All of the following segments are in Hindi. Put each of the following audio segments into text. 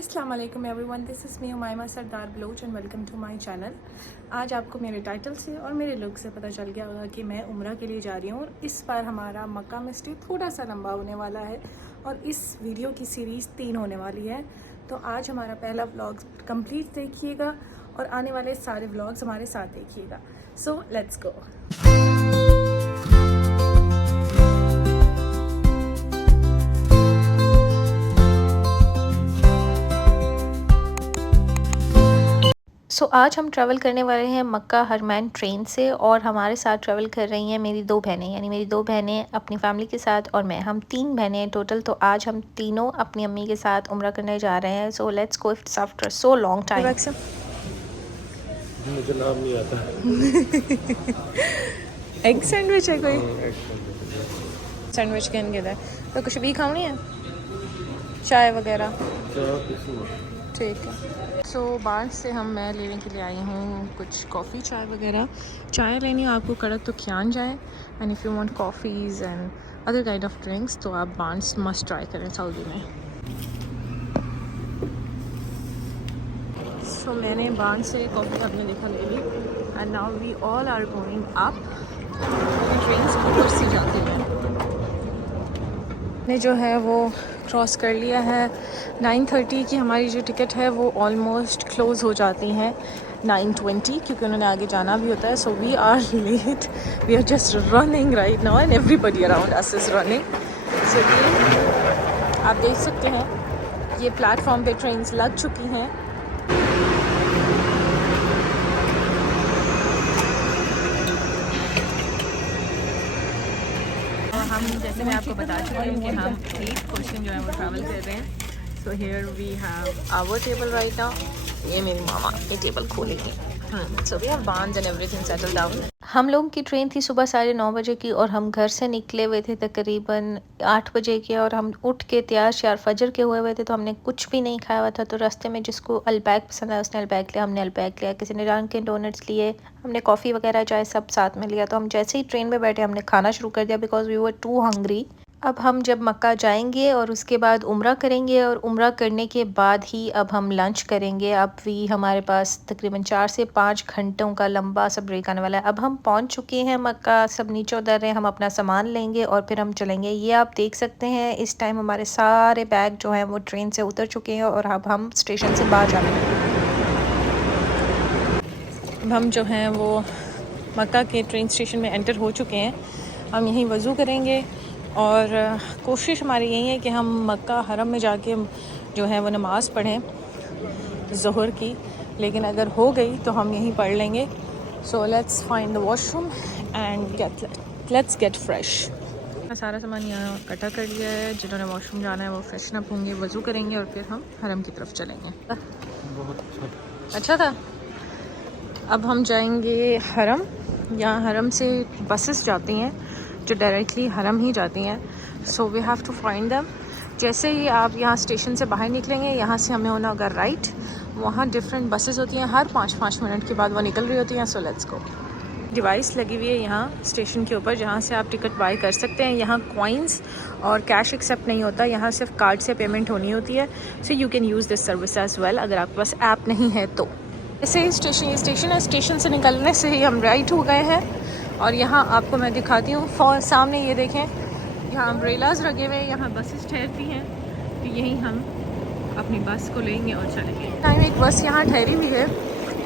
अस्सलाम वालेकुम everyone, this is me Umaima Sardar Baloch and welcome to my channel. आज आपको मेरे टाइटल से और मेरे लुक से पता चल गया होगा कि मैं उम्रा के लिए जा रही हूँ और इस बार हमारा मक्का में स्टे थोड़ा सा लंबा होने वाला है और इस वीडियो की सीरीज़ 3 होने वाली है। तो आज हमारा पहला व्लॉग कंप्लीट देखिएगा और आने वाले सारे व्लॉग्स हमारे साथ देखिएगा। So let's go. आज हम ट्रैवल करने वाले हैं मक्का हरमैन ट्रेन से और हमारे साथ ट्रैवल कर रही हैं मेरी 2 बहनें, यानी मेरी 2 बहनें अपनी फैमिली के साथ और मैं, हम 3 बहनें टोटल। तो आज हम तीनों अपनी अम्मी के साथ उम्रा करने जा रहे हैं। So let's go, it's after so long time. मुझे नाम नहीं आता। एग सैंडविच है कोई? सैंडविच के अंदर तो कुछ भी खानी है, चाय वगैरह? ठीक है। सो बाहर से मैं लेने के लिए आई हूँ कुछ कॉफ़ी चाय वगैरह। चाय लेनी हो आपको कड़क तो खियान जाए, and if you want coffees and other kind of drinks तो आप बार्न्स मस्ट ट्राई करें सऊदी में। सो मैंने बार्न्स से कॉफ़ी आपने देखा ले ली and now we all are going up. Train ऊपर से जाती है ने जो है वो क्रॉस कर लिया है। 9:30 की हमारी जो टिकट है वो ऑलमोस्ट क्लोज़ हो जाती हैं 9:20, क्योंकि उन्होंने आगे जाना भी होता है। So we are late, we are just running right now and everybody around us is running. So ये आप देख सकते हैं, ये प्लेटफॉर्म पे ट्रेन्स लग चुकी हैं। हम जैसे मैं आपको बता चुकी हूँ कि हम 8 पर्सन जो है वो ट्रैवल कर रहे हैं। So here we have our table right now. ये मेरी मामा ये टेबल खोलेंगे। So we have barns and everything settle down. हम लोगों की ट्रेन थी सुबह 9:30 बजे की और हम घर से निकले हुए थे तकरीबन 8 बजे के, और हम उठ के तैयार श्यार फजर के हुए थे। तो हमने कुछ भी नहीं खाया हुआ था। तो रास्ते में जिसको अलबैग पसंद आया उसने अलबैग लिया, हमने अलबैग लिया, किसी ने डंकिन डोनट्स लिए, हमने कॉफ़ी वगैरह चाय सब साथ में लिया। तो हम जैसे ही ट्रेन में बैठे हमने खाना शुरू कर दिया because we were too hungry. अब हम जब मक्का जाएंगे और उसके बाद उम्रा करेंगे और उम्रा करने के बाद ही अब हम लंच करेंगे। अब भी हमारे पास तकरीबन 4 से 5 घंटों का लंबा सा ब्रेक आने वाला है। अब हम पहुंच चुके हैं मक्का, सब नीचे उतर रहे हैं, हम अपना सामान लेंगे और फिर हम चलेंगे। ये आप देख सकते हैं इस टाइम हमारे सारे बैग जो हैं वो ट्रेन से उतर चुके हैं और अब हम स्टेशन से बाहर जा रहे हैं। अब हम जो हैं वो मक्का के ट्रेन स्टेशन में एंटर हो चुके हैं। हम यहीं वज़ू करेंगे और कोशिश हमारी यही है कि हम मक्का हरम में जाके जो है वो नमाज़ पढ़ें ज़ोहर की, लेकिन अगर हो गई तो हम यहीं पढ़ लेंगे। So let's find the washroom and let's get fresh. सारा सामान यहाँ इकट्ठा कर लिया है। जिन्होंने वॉशरूम जाना है वो फ्रेशन अप होंगे, वज़ू करेंगे और फिर हम हरम की तरफ चलेंगे। बहुत अच्छा था। अब हम जाएंगे हरम। यहाँ हरम से बसेस जाती हैं जो डायरेक्टली हरम ही जाती हैं। So we have to find them. जैसे ही आप यहाँ स्टेशन से बाहर निकलेंगे, यहाँ से हमें होना होगा राइट। वहाँ डिफरेंट बसेस होती हैं, हर 5-5 मिनट के बाद वो निकल रही होती हैं। So let's go. डिवाइस लगी हुई है यहाँ स्टेशन के ऊपर जहाँ से आप टिकट बाय कर सकते हैं। यहाँ कॉइन्स और कैश एक्सेप्ट नहीं होता, यहाँ सिर्फ कार्ड से पेमेंट होनी होती है। So you can use this service as well अगर आपके पास ऐप नहीं है तो। ऐसे ही स्टेशन है, स्टेशन से निकलने से ही हम राइट हो गए हैं और यहाँ आपको मैं दिखाती हूँ सामने ये देखें, यहाँ अम्ब्रेलाज लगे हुए हैं, यहाँ बसेस ठहरती हैं। तो यहीं हम अपनी बस को लेंगे और चलेंगे। टाइम एक बस यहाँ ठहरी हुई है,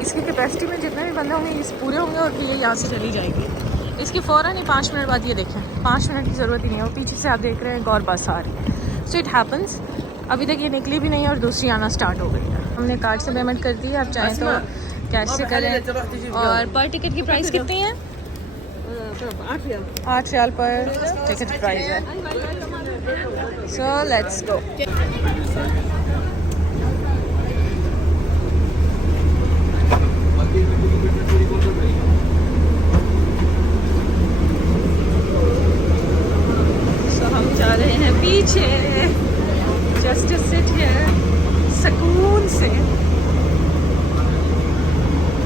इसकी कैपेसिटी में जितने भी बंदे होंगे इस पूरे होंगे और फिर ये यहाँ से चली जाएगी। इसकी फ़ौरन ही 5 मिनट बाद ये देखें, 5 मिनट की ज़रूरत ही नहीं है, पीछे से आप देख रहे हैं एक और बस आ रही है। So it happens. अभी तक ये निकली भी नहीं है और दूसरी आना स्टार्ट हो गई है। हमने कार्ड से पेमेंट कर दी है, आप चाहें तो कैश से करें। और पर टिकट की प्राइस कितनी है? 8 रियाल पर टिकट प्राइस है। So let's go. सो हम जा रहे हैं पीछे, जस्ट टू सिट हियर सुकून से।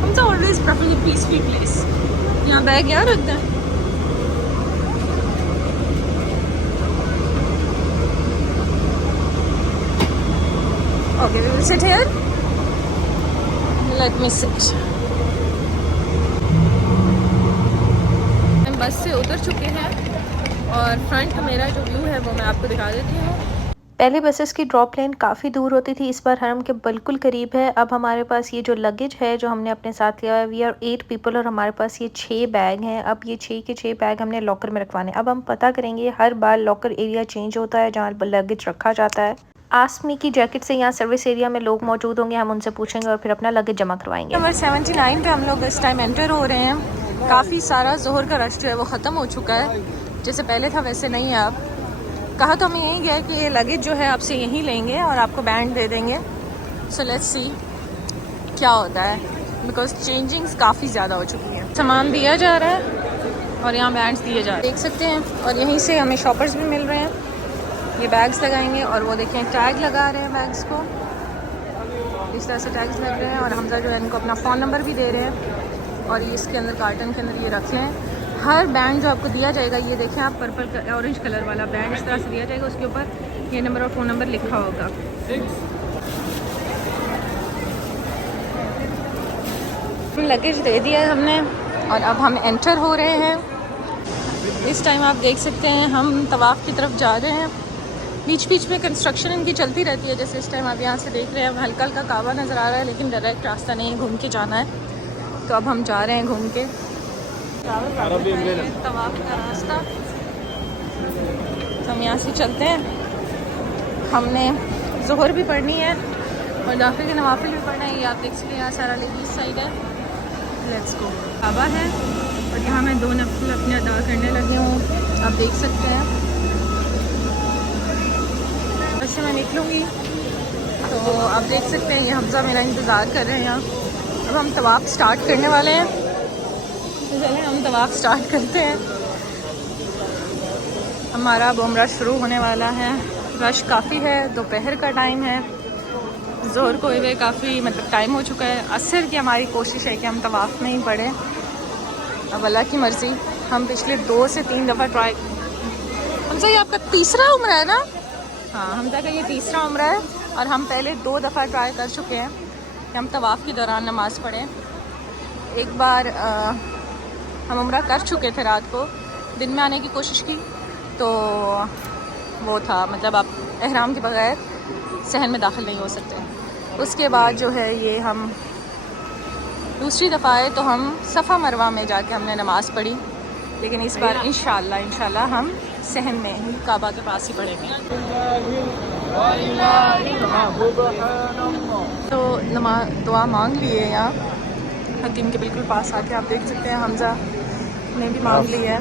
हम तो always prefer a peaceful place. यहाँ बैग यहाँ रख दें। Okay, we will sit here. Let me sit. हम बस से उतर चुके हैं और फ्रंट मेरा जो व्यू है वो मैं आपको दिखा देती हूँ। पहले बसेस की ड्रॉप लेन काफ़ी दूर होती थी, इस बार हरम के बिल्कुल करीब है। अब हमारे पास ये जो लगेज है जो हमने अपने साथ लिया है, वी आर 8 पीपल और हमारे पास ये 6 बैग हैं। अब ये 6 के 6 बैग हमने लॉकर में रखवाने। अब हम पता करेंगे, हर बार लॉकर एरिया चेंज होता है जहाँ लगेज रखा जाता है। आसमी की जैकेट से यहाँ सर्विस एरिया में लोग मौजूद होंगे, हम उनसे पूछेंगे और फिर अपना लगेज जमा करवाएंगे। नंबर 79 पे हम लोग इस टाइम एंटर हो रहे हैं। काफ़ी सारा जोहर का रश जो है वो ख़त्म हो चुका है, जैसे पहले था वैसे नहीं है अब। कहा तो हमें यही गया कि ये लगेज जो है आपसे यहीं लेंगे और आपको बैंड दे देंगे। सो लेट्स सी क्या होता है, बिकॉज चेंजिंग्स काफ़ी ज़्यादा हो चुकी हैं। सामान दिया जा रहा है और यहाँ बैंड्स दिए जा रहे हैं, देख सकते हैं। और यहीं से हमें शॉपर्स भी मिल रहे हैं। ये बैग्स लगाएंगे और वो देखें टैग लगा रहे हैं बैग्स को, इस तरह से टैग्स लग रहे हैं। और हमजा जो है इनको अपना फ़ोन नंबर भी दे रहे हैं और ये इसके अंदर कार्टन के अंदर ये रख लें। हर बैंड जो आपको दिया जाएगा, ये देखें आप, पर्पल ऑरेंज कलर वाला बैंड इस तरह से दिया जाएगा, उसके ऊपर ये नंबर और फ़ोन नंबर लिखा होगा। लगेज दे दिया है हमने और अब हम एंटर हो रहे हैं। इस टाइम आप देख सकते हैं हम तवाफ़ की तरफ जा रहे हैं। बीच बीच में कंस्ट्रक्शन इनकी चलती रहती है, जैसे इस टाइम आप यहाँ से देख रहे हैं। हल्का हल्का काबा नज़र आ रहा है लेकिन डायरेक्ट रास्ता नहीं, घूम के जाना है। तो अब हम जा रहे हैं घूम के। तवाफ का रास्ता, तो हम यहाँ से चलते हैं। हमने ज़ोहर भी पढ़नी है और दाखिल के नवाफिल भी पढ़ना है। ये आप देख सकते हैं यहाँ सारा लेडीज साइड है। Let's go. काबा है और यहाँ मैं 2 नफल अपने अदा करने लगी हूँ, आप देख सकते हैं। वैसे मैं निकलूँगी तो आप देख सकते हैं ये हमजा मेरा इंतज़ार कर रहे हैं यहाँ। अब हम तवाफ स्टार्ट करने वाले हैं, तो चलें हम तवाफ स्टार्ट करते हैं। हमारा अब उम्रा शुरू होने वाला है। रश काफ़ी है, दोपहर का टाइम है, ज़ोहर को हुए काफ़ी मतलब टाइम हो चुका है। असर की हमारी कोशिश है कि हम तवाफ़ में ही पढ़ें, अब अल्लाह की मर्ज़ी। हम पिछले 2 से 3 दफ़ा ट्राई, हमसे ये आपका तीसरा उम्रा है ना? हाँ, हमजा का ये तीसरा उम्रा है और हम पहले 2 दफ़ा ट्राई कर चुके हैं कि हम तवाफ़ के दौरान नमाज़ पढ़ें। एक बार हम उम्रा कर चुके थे, रात को दिन में आने की कोशिश की तो वो था मतलब आप एहराम के बगैर सहन में दाखिल नहीं हो सकते। उसके बाद जो है ये हम दूसरी दफ़ा आए तो हम सफ़ा मरवा में जाके हमने नमाज़ पढ़ी, लेकिन इस बार इंशाल्लाह हम सहन में ही काबा के पास ही पढ़ेंगे। तो दुआ मांग लिए यहाँ हकीम के बिल्कुल पास आके, आप देख सकते हैं हमजा ने भी मांग ली है।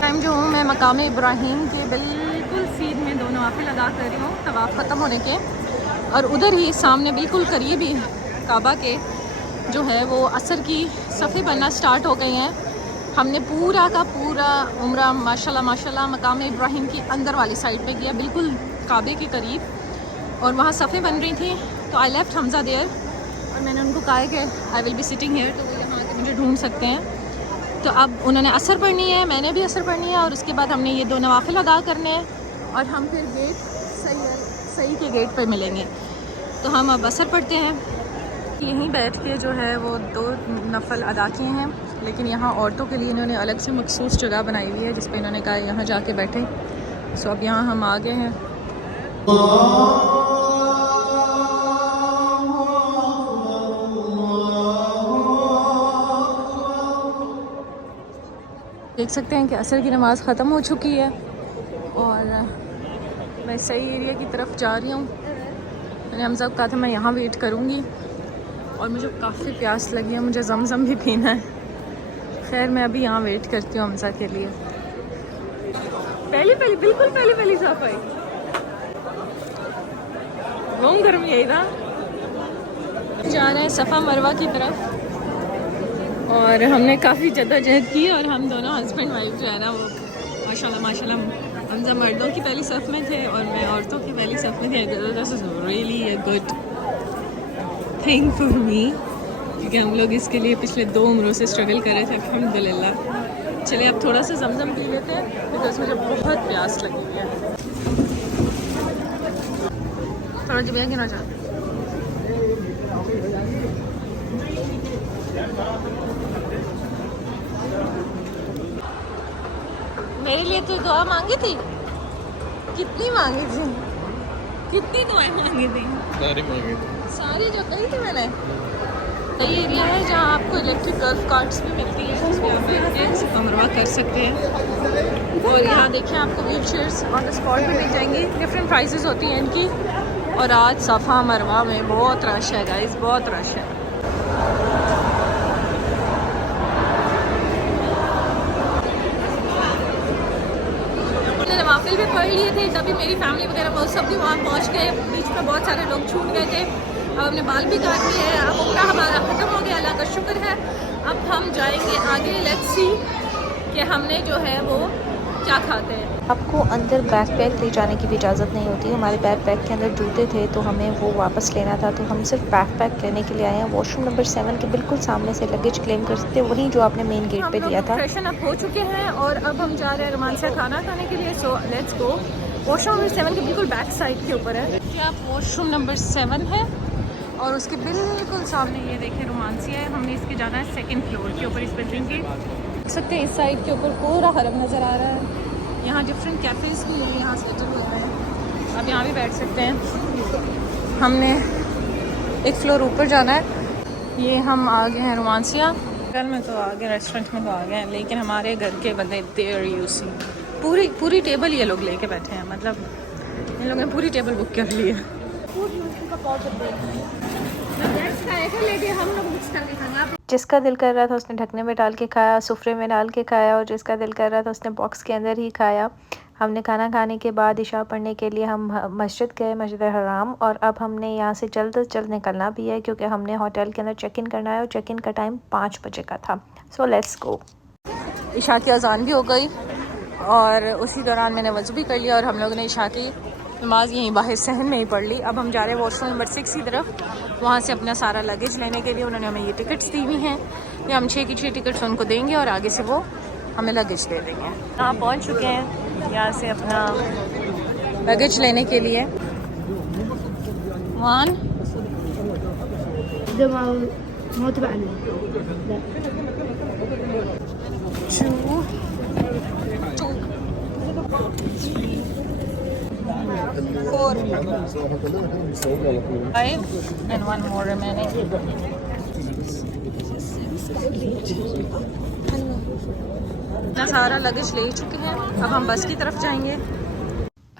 टाइम जो हूँ मैं मकाम इब्राहिम के बिल्कुल सीध में 2 नवाफिल अदा कर रही हूँ तवाफ़ ख़त्म होने के, और उधर ही सामने बिल्कुल करीब ही काबा के जो है वो असर की सफ़े बनना स्टार्ट हो गए हैं। हमने पूरा का पूरा उम्रा माशाल्लाह मकाम इब्राहिम की अंदर वाली साइड पे किया, बिल्कुल काबे के करीब, और वहाँ सफ़े बन रही थी। तो आई लेफ्ट हमजा देयर और मैंने उनको कहा कि I will be sitting here, तो वो यहाँ आके मुझे ढूंढ सकते हैं। तो अब उन्होंने असर पढ़नी है, मैंने भी असर पढ़नी है, और उसके बाद हमने ये 2 नवाफिल अदा करने हैं और हम फिर गेट सही के गेट पर मिलेंगे। तो हम अब असर पढ़ते हैं। यहीं बैठ के जो है वो 2 नफल अदा किए हैं, लेकिन यहाँ औरतों के लिए इन्होंने अलग से मखसूस जगह बनाई हुई है जिस पे इन्होंने कहा यहाँ जाके बैठें। सो अब यहाँ हम आ गए हैं। देख सकते हैं कि असर की नमाज़ ख़त्म हो चुकी है और मैं सही एरिया की तरफ जा रही हूँ। मैंने हमजा को कहा था मैं यहाँ वेट करूँगी और मुझे काफ़ी प्यास लगी है, मुझे ज़मज़म भी पीना है। खैर मैं अभी यहाँ वेट करती हूँ हमजा के लिए। बिल्कुल पहली सफाई घूम गर्म यही था। जा रहे हैं सफ़ा मरवा की तरफ और हमने काफ़ी जद्दोजहद की और हम दोनों हस्बैंड वाइफ जो है ना वो माशाल्लाह माशाल्लाह हम जब मर्दों की पहली सफ़ में थे और मैं औरतों की पहली सफ़ में थी, this is really a good thing for me, क्योंकि हम लोग इसके लिए पिछले 2 उम्रों से स्ट्रगल कर रहे थे अल्हम्दुलिल्लाह। चलिए अब थोड़ा सा जमजम पी लेते हैं बिकॉज मुझे बहुत प्यास लगी है। थोड़ा जब गिना चाहते मेरे लिए तो दुआ मांगी थी, कितनी मांगी थी, कितनी दुआएं मांगी थी, सारी मांगी थी, सारी जो कही थी मैंने। ये एरिया है जहाँ आपको इलेक्ट्रिक गल्फ कार्ड्स भी मिलती हैं, जिसमें आप बैठ के सफ़ा मरवा कर सकते हैं। और यहाँ देखिए आपको wheel chairs on the spot भी मिल जाएंगी, डिफरेंट प्राइसेस होती हैं इनकी। और आज सफ़ा मरवा में बहुत रश है गाइस, बहुत रश है। नवाफिल भी पढ़ लिए थे, तभी मेरी फैमिली वगैरह बहुत सब भी वहाँ पहुँच गए, बीच में बहुत सारे लोग छूट गए थे। अब हमने बाल भी काट लिए हैं, अब उम्रा हमारा ख़त्म हो गया, अल्लाह का शुक्र है। अब हम जाएंगे आगे, लेट्स सी कि हमने जो है वो क्या खाते हैं। आपको अंदर बैकपैक ले जाने की भी इजाज़त नहीं होती। हमारे बैकपैक के अंदर जूते थे तो हमें वो वापस लेना था, तो हम सिर्फ बैकपैक लेने के लिए आए हैं। वॉशरूम नंबर 7 के बिल्कुल सामने से लगेज क्लेम कर सकते हैं, वही जो आपने मेन गेट पे लिया था। फ्रेशन अप हो चुके हैं और अब हम जा रहे हैं रोमांसिया खाना खाने के लिए, so let's go. Washroom number 7 के बिल्कुल बैक साइड के ऊपर है। क्या वॉशरूम नंबर 7 है और उसके बिल्कुल सामने ये देखिए रोमांसिया है। हमने इसके जाना है 2nd फ्लोर के ऊपर, इस बिल्डिंग के। देख सकते हैं इस साइड के ऊपर पूरा हरम नज़र आ रहा है। यहाँ डिफरेंट कैफ़ेज़ भी हैं, यहाँ सेटल हुए हैं, आप यहाँ भी बैठ सकते हैं। हमने 1 फ्लोर ऊपर जाना है। ये हम आ गए हैं रोमांसिया। घर में तो आ गए, रेस्टोरेंट में तो आ गए हैं, लेकिन हमारे घर के बंदे देयर यू सी पूरी टेबल ये लोग लेके बैठे हैं, मतलब इन लोगों ने पूरी टेबल बुक कर ली है। जिसका दिल कर रहा था उसने ढकने में डाल के खाया, सुफ्रे में डाल के खाया, और जिसका दिल कर रहा था उसने बॉक्स के अंदर ही खाया। हमने खाना खाने के बाद इशा पढ़ने के लिए हम मस्जिद गए, मस्जिद हराम। और अब हमने यहाँ से जल्द से जल्द निकलना भी है, क्योंकि हमने होटल के अंदर चेक इन करना है और चेक इन का टाइम 5 बजे का था। So let's go. इशा की अजान भी हो गई और उसी दौरान मैंने वज़ू भी कर लिया और हम लोगों ने इशा की नमाज यहीं बाहर सहन में ही पढ़ ली। अब हम जा रहे हैं वॉशरूम नंबर 6 की तरफ, वहाँ से अपना सारा लगेज लेने के लिए। उन्होंने हमें ये टिकट्स दी हुई हैं, ये हम 6 की 6 टिकट्स उनको देंगे और आगे से वो हमें लगेज दे देंगे। यहाँ पहुँच चुके हैं, यहाँ से अपना लगेज लेने के लिए। 1 2 3 4 5 and 1 more remaining. इतना सारा लगेज ले चुके हैं, अब हम बस की तरफ जाएंगे।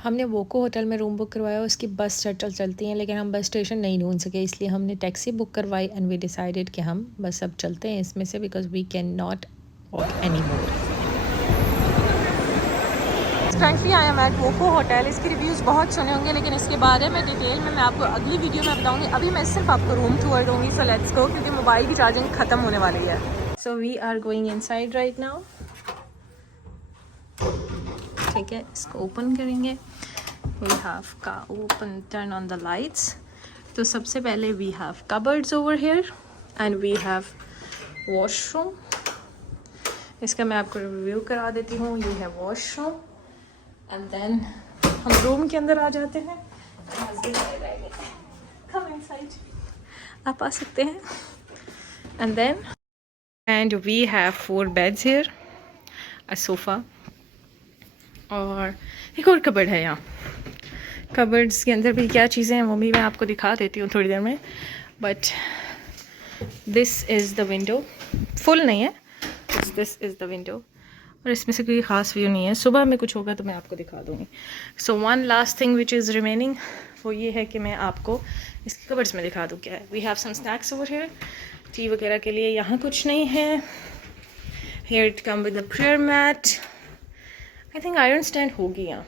हमने वोको होटल में रूम बुक करवाया, उसकी बस शटल चलती हैं, लेकिन हम बस स्टेशन नहीं ढूंढ सके, इसलिए हमने टैक्सी बुक करवाई। एंड वी डिसाइडेड कि हम बस अब चलते हैं इसमें से, because we can not walk any more. Frankly I am at Voco hotel. इसके रिव्यूज़ बहुत सुने होंगे, लेकिन इसके बारे में डिटेल में मैं आपको अगली वीडियो में बताऊंगी। अभी मैं सिर्फ आपको रूम टूर दूंगी। सो लेट्स गो, क्योंकि मोबाइल की चार्जिंग ख़त्म होने वाली है। So we are going inside right now. ठीक है, इसको ओपन करेंगे। वी हैव का open, turn on the lights. तो सबसे पहले we have cupboards over here and we have washroom. इसका मैं आपको रिव्यू करा देती हूँ। ये है वॉशरूम एंड देन हम रूम के अंदर आ जाते हैं। Come inside. आप आ सकते हैं। And we have 4 beds here, a sofa और एक और कबर्ड है यहाँ। कबर्ड्स के अंदर भी क्या चीज़ें हैं वो भी मैं आपको दिखा देती हूँ थोड़ी देर में। But this is the window, full नहीं है, दिस इज़ द विंडो। और इसमें से कोई ख़ास व्यू नहीं है, सुबह में कुछ होगा तो मैं आपको दिखा दूँगी। So one last thing which is remaining, वो ये है कि मैं आपको इसके कबर्ड्स में दिखा दूँ क्या है। We have some snacks over here, tea वगैरह के लिए यहाँ कुछ नहीं है। Here it come with the prayer mat. I think iron stand होगी यहाँ,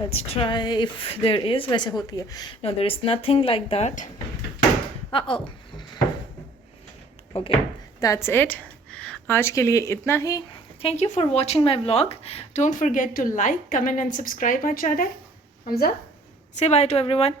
let's try if there is. वैसे होती है, no there is nothing like that. Okay, that's it, आज के लिए इतना ही. Thank you for watching my vlog. Don't forget to like, comment and subscribe my channel. Hamza, say bye to everyone.